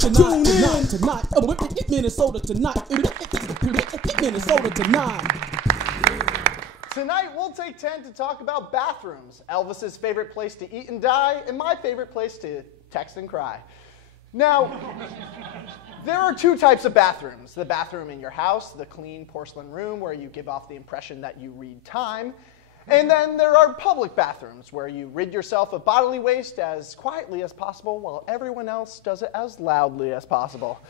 Tonight, Minnesota tonight, Minnesota tonight. Tonight, we'll take 10 to talk about bathrooms, Elvis's favorite place to eat and die, and my favorite place to text and cry. Now, there are two types of bathrooms. The bathroom in your house, the clean porcelain room where you give off the impression that you read time. And then there are public bathrooms where you rid yourself of bodily waste as quietly as possible while everyone else does it as loudly as possible.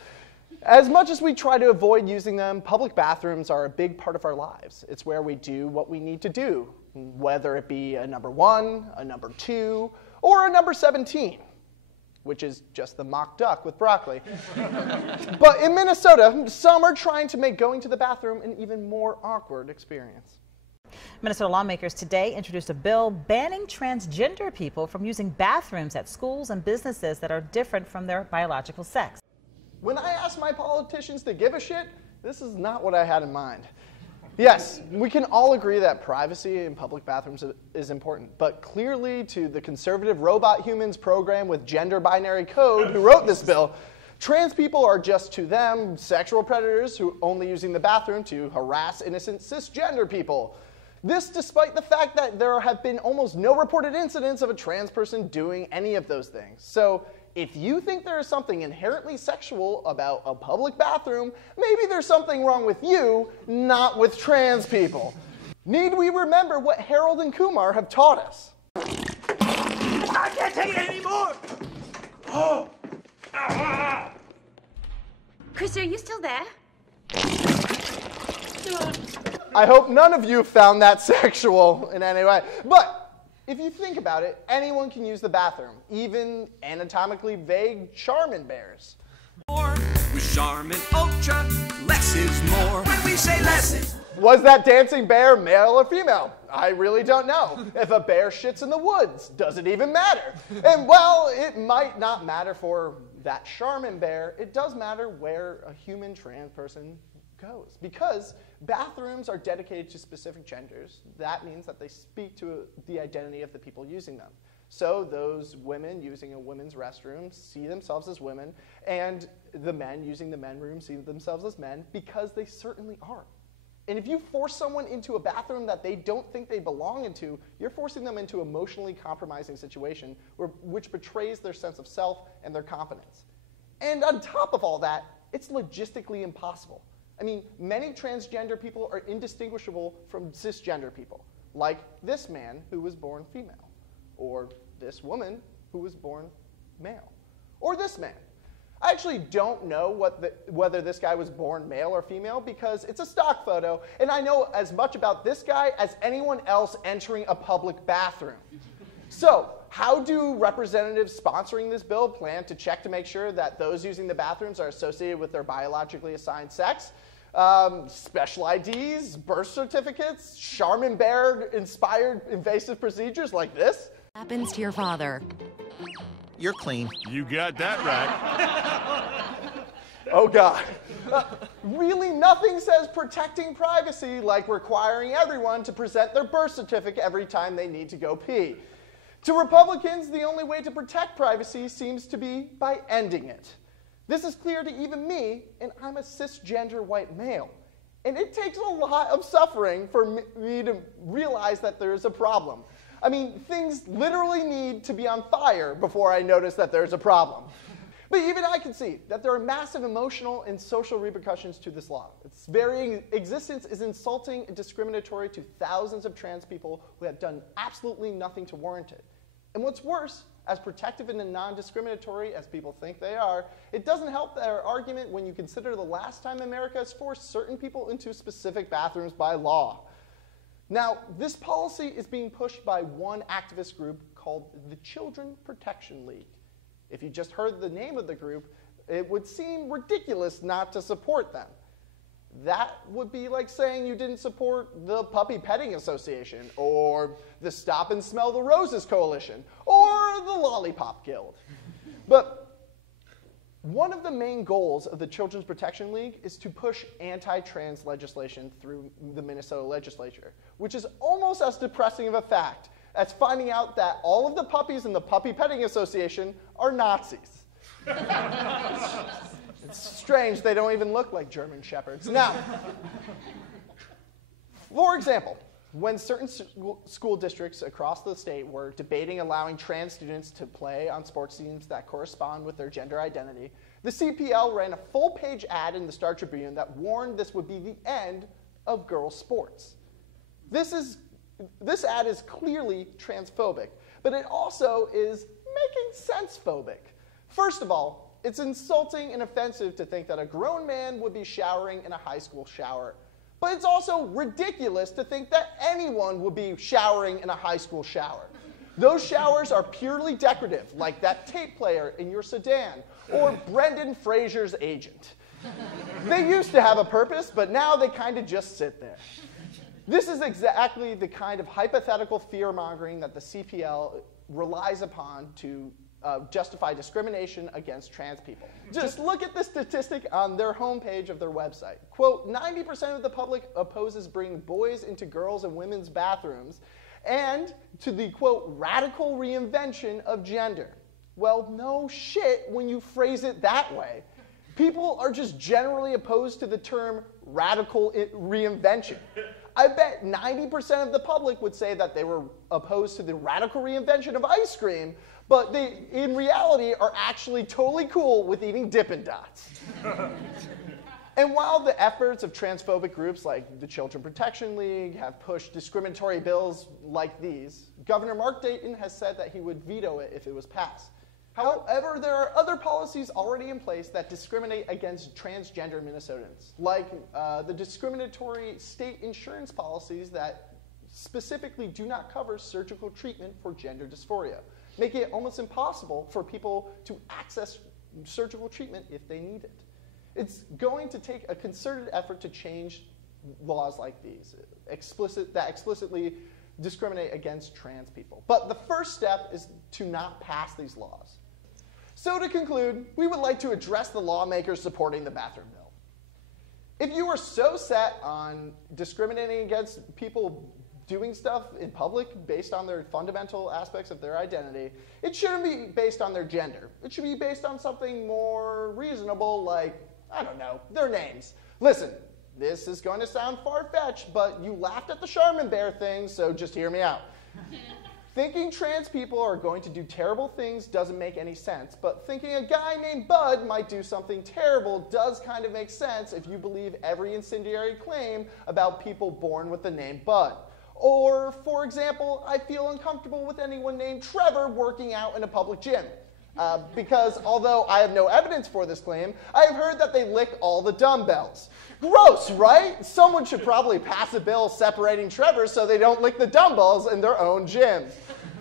As much as we try to avoid using them, public bathrooms are a big part of our lives. It's where we do what we need to do, whether it be a number 1, a number 2, or a number 17, which is just the mock duck with broccoli. But in Minnesota, some are trying to make going to the bathroom an even more awkward experience. Minnesota lawmakers today introduced a bill banning transgender people from using bathrooms at schools and businesses that are different from their biological sex. When I ask my politicians to give a shit, this is not what I had in mind. Yes, we can all agree that privacy in public bathrooms is important, but clearly to the conservative robot humans program with gender binary code who wrote this bill, trans people are just to them sexual predators who are only using the bathroom to harass innocent cisgender people. This despite the fact that there have been almost no reported incidents of a trans person doing any of those things. So if you think there is something inherently sexual about a public bathroom, maybe there's something wrong with you, not with trans people. Need we remember what Harold and Kumar have taught us? I can't take it anymore! Oh. Chris, are you still there? I hope none of you found that sexual in any way. But if you think about it, anyone can use the bathroom, even anatomically vague Charmin bears. With Charmin Ultra, less is more. When we say less is... Was that dancing bear male or female? I really don't know. If a bear shits in the woods, does it even matter? And well, it might not matter for that Charmin bear. It does matter where a human trans person goes, because bathrooms are dedicated to specific genders. That means that they speak to the identity of the people using them. So those women using a women's restroom see themselves as women, and the men using the men room see themselves as men, because they certainly are. And if you force someone into a bathroom that they don't think they belong into, you're forcing them into an emotionally compromising situation which betrays their sense of self and their competence. And on top of all that, it's logistically impossible. I mean, many transgender people are indistinguishable from cisgender people, like this man who was born female, or this woman who was born male, or this man. I actually don't know whether this guy was born male or female because it's a stock photo, and I know as much about this guy as anyone else entering a public bathroom. So, how do representatives sponsoring this bill plan to check to make sure that those using the bathrooms are associated with their biologically assigned sex? Special IDs, birth certificates, Charmin bear-inspired invasive procedures like this? Happens to your father. You're clean. You got that right. Oh, God. Really, nothing says protecting privacy like requiring everyone to present their birth certificate every time they need to go pee. To Republicans, the only way to protect privacy seems to be by ending it. This is clear to even me, and I'm a cisgender white male. And it takes a lot of suffering for me to realize that there is a problem. I mean, things literally need to be on fire before I notice that there's a problem. But even I can see that there are massive emotional and social repercussions to this law. Its very existence is insulting and discriminatory to thousands of trans people who have done absolutely nothing to warrant it. And what's worse, as protective and non-discriminatory as people think they are, it doesn't help their argument when you consider the last time America has forced certain people into specific bathrooms by law. Now, this policy is being pushed by one activist group called the Children Protection League. If you just heard the name of the group, it would seem ridiculous not to support them. That would be like saying you didn't support the Puppy Petting Association, or the Stop and Smell the Roses Coalition, or the Lollipop Guild. But one of the main goals of the Children's Protection League is to push anti-trans legislation through the Minnesota legislature, which is almost as depressing of a fact as finding out that all of the puppies in the Puppy Petting Association are Nazis. strange, they don't even look like German shepherds. Now, for example, when certain school districts across the state were debating allowing trans students to play on sports teams that correspond with their gender identity, the CPL ran a full-page ad in the Star Tribune that warned this would be the end of girls' sports. This ad is clearly transphobic, but it also is making sense-phobic. First of all, it's insulting and offensive to think that a grown man would be showering in a high school shower. But it's also ridiculous to think that anyone would be showering in a high school shower. Those showers are purely decorative, like that tape player in your sedan, or Brendan Fraser's agent. They used to have a purpose, but now they kind of just sit there. This is exactly the kind of hypothetical fear-mongering that the CPL relies upon to justify discrimination against trans people. Just look at the statistic on their homepage of their website. Quote, 90% of the public opposes bringing boys into girls' and women's bathrooms, and to the, quote, radical reinvention of gender. Well, no shit when you phrase it that way. People are just generally opposed to the term radical reinvention. I bet 90% of the public would say that they were opposed to the radical reinvention of ice cream, but they, in reality, are actually totally cool with eating Dippin' Dots. And while the efforts of transphobic groups like the Children Protection League have pushed discriminatory bills like these, Governor Mark Dayton has said that he would veto it if it was passed. However, there are other policies already in place that discriminate against transgender Minnesotans, like the discriminatory state insurance policies that specifically do not cover surgical treatment for gender dysphoria, making it almost impossible for people to access surgical treatment if they need it. It's going to take a concerted effort to change laws like these, that explicitly discriminate against trans people. But the first step is to not pass these laws. So to conclude, we would like to address the lawmakers supporting the bathroom bill. If you are so set on discriminating against people doing stuff in public based on their fundamental aspects of their identity, it shouldn't be based on their gender. It should be based on something more reasonable, like, I don't know, their names. Listen, this is going to sound far-fetched, but you laughed at the Charmin Bear thing, so just hear me out. Thinking trans people are going to do terrible things doesn't make any sense, but thinking a guy named Bud might do something terrible does kind of make sense if you believe every incendiary claim about people born with the name Bud. Or, for example, I feel uncomfortable with anyone named Trevor working out in a public gym. Because although I have no evidence for this claim, I have heard that they lick all the dumbbells. Gross, right? Someone should probably pass a bill separating Trevor so they don't lick the dumbbells in their own gyms.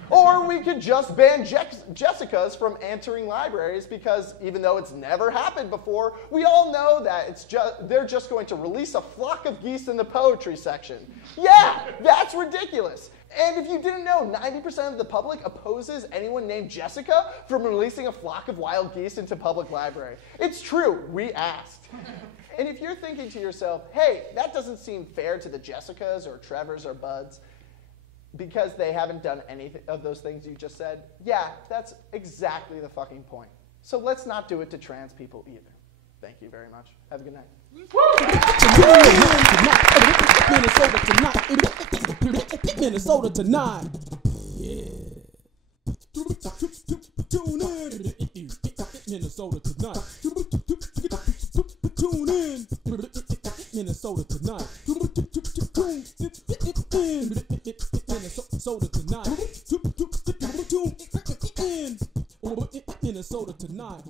Or we could just ban Jessicas from entering libraries because even though it's never happened before, we all know that they're just going to release a flock of geese in the poetry section. Yeah, that's ridiculous. And if you didn't know, 90% of the public opposes anyone named Jessica from releasing a flock of wild geese into public library. It's true, we asked. And if you're thinking to yourself, hey, that doesn't seem fair to the Jessicas or Trevors or Buds because they haven't done any of those things you just said, yeah, that's exactly the fucking point. So let's not do it to trans people either. Thank you very much. Have a good night. Minnesota tonight. Yeah. Tune in. Minnesota tonight. Tune in. Minnesota tonight. Minnesota tonight. Minnesota tonight.